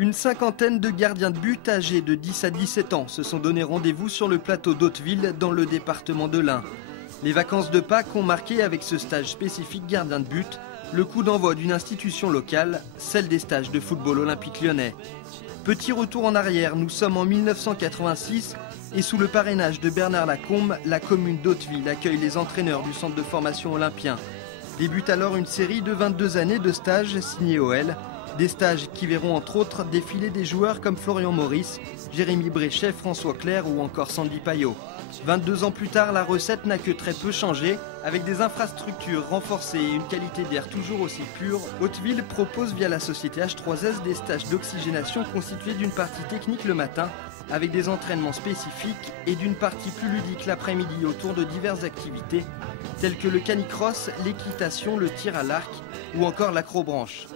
Une cinquantaine de gardiens de but âgés de 10 à 17 ans se sont donné rendez-vous sur le plateau d'Hauteville dans le département de l'Ain. Les vacances de Pâques ont marqué avec ce stage spécifique gardien de but le coup d'envoi d'une institution locale, celle des stages de football olympique lyonnais. Petit retour en arrière, nous sommes en 1986 et sous le parrainage de Bernard Lacombe, la commune d'Hauteville accueille les entraîneurs du centre de formation olympien. Débute alors une série de 22 années de stages signés OL. Des stages qui verront entre autres défiler des joueurs comme Florian Maurice, Jérémy Bréchet, François Clerc ou encore Sandy Payot. 22 ans plus tard, la recette n'a que très peu changé. Avec des infrastructures renforcées et une qualité d'air toujours aussi pure, Hauteville propose via la société H3S des stages d'oxygénation constitués d'une partie technique le matin, avec des entraînements spécifiques et d'une partie plus ludique l'après-midi autour de diverses activités, telles que le canicross, l'équitation, le tir à l'arc ou encore l'acrobranche.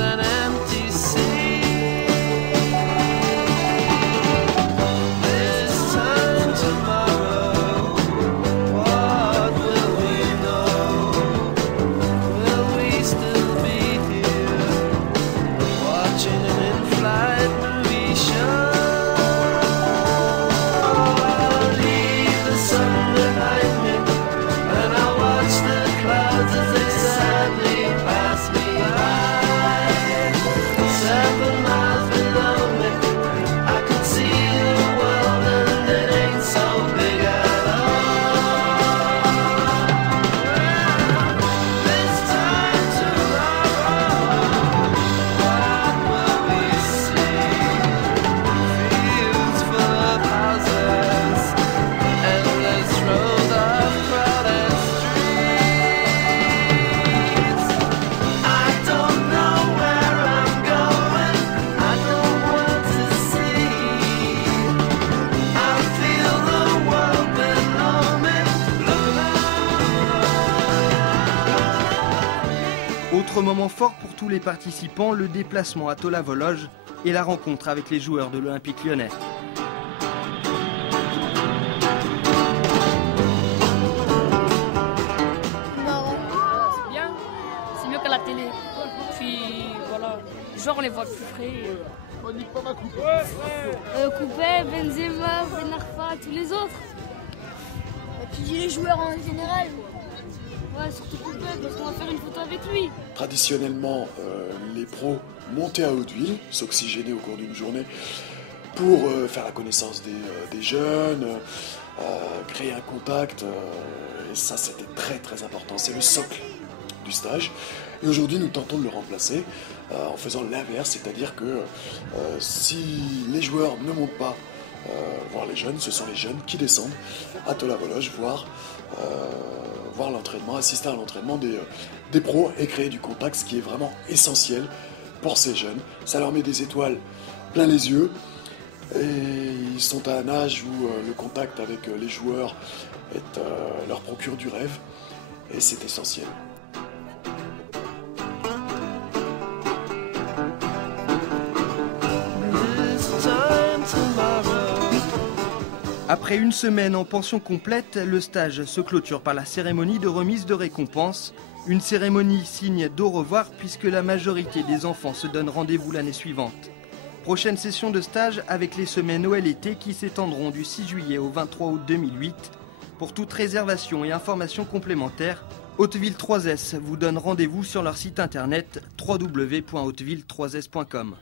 An empty sea. This time tomorrow, what will we know? Will we still be here, watching an in-flight movie show? I'll leave the sun behind me, and I'll watch the clouds as they sadly pass me by. Autre moment fort pour tous les participants, le déplacement à Tola-Vologe et la rencontre avec les joueurs de l'Olympique lyonnais. C'est bien, c'est mieux qu'à la télé. Puis voilà, genre on les voit plus frais. Coupé, Benzema, Ben Arfa, tous les autres. Et puis les joueurs en général. Ouais, surtout Coupé, parce qu'on va faire une photo avec lui. Traditionnellement, les pros montaient à Hauteville, s'oxygénaient au cours d'une journée pour faire la connaissance des jeunes, créer un contact. Et ça, c'était très très important. C'est le socle du stage. Et aujourd'hui, nous tentons de le remplacer en faisant l'inverse, c'est-à-dire que si les joueurs ne montent pas voir les jeunes, ce sont les jeunes qui descendent à Tola-Vologe voir l'entraînement, assister à l'entraînement des pros et créer du contact, ce qui est vraiment essentiel pour ces jeunes. Ça leur met des étoiles plein les yeux et ils sont à un âge où le contact avec les joueurs leur procure du rêve et c'est essentiel. Après une semaine en pension complète, le stage se clôture par la cérémonie de remise de récompense. Une cérémonie signe d'au revoir puisque la majorité des enfants se donnent rendez-vous l'année suivante. Prochaine session de stage avec les semaines Noël-été qui s'étendront du 6 juillet au 23 août 2008. Pour toute réservation et information complémentaire, Hauteville 3S vous donne rendez-vous sur leur site internet www.hauteville3s.com.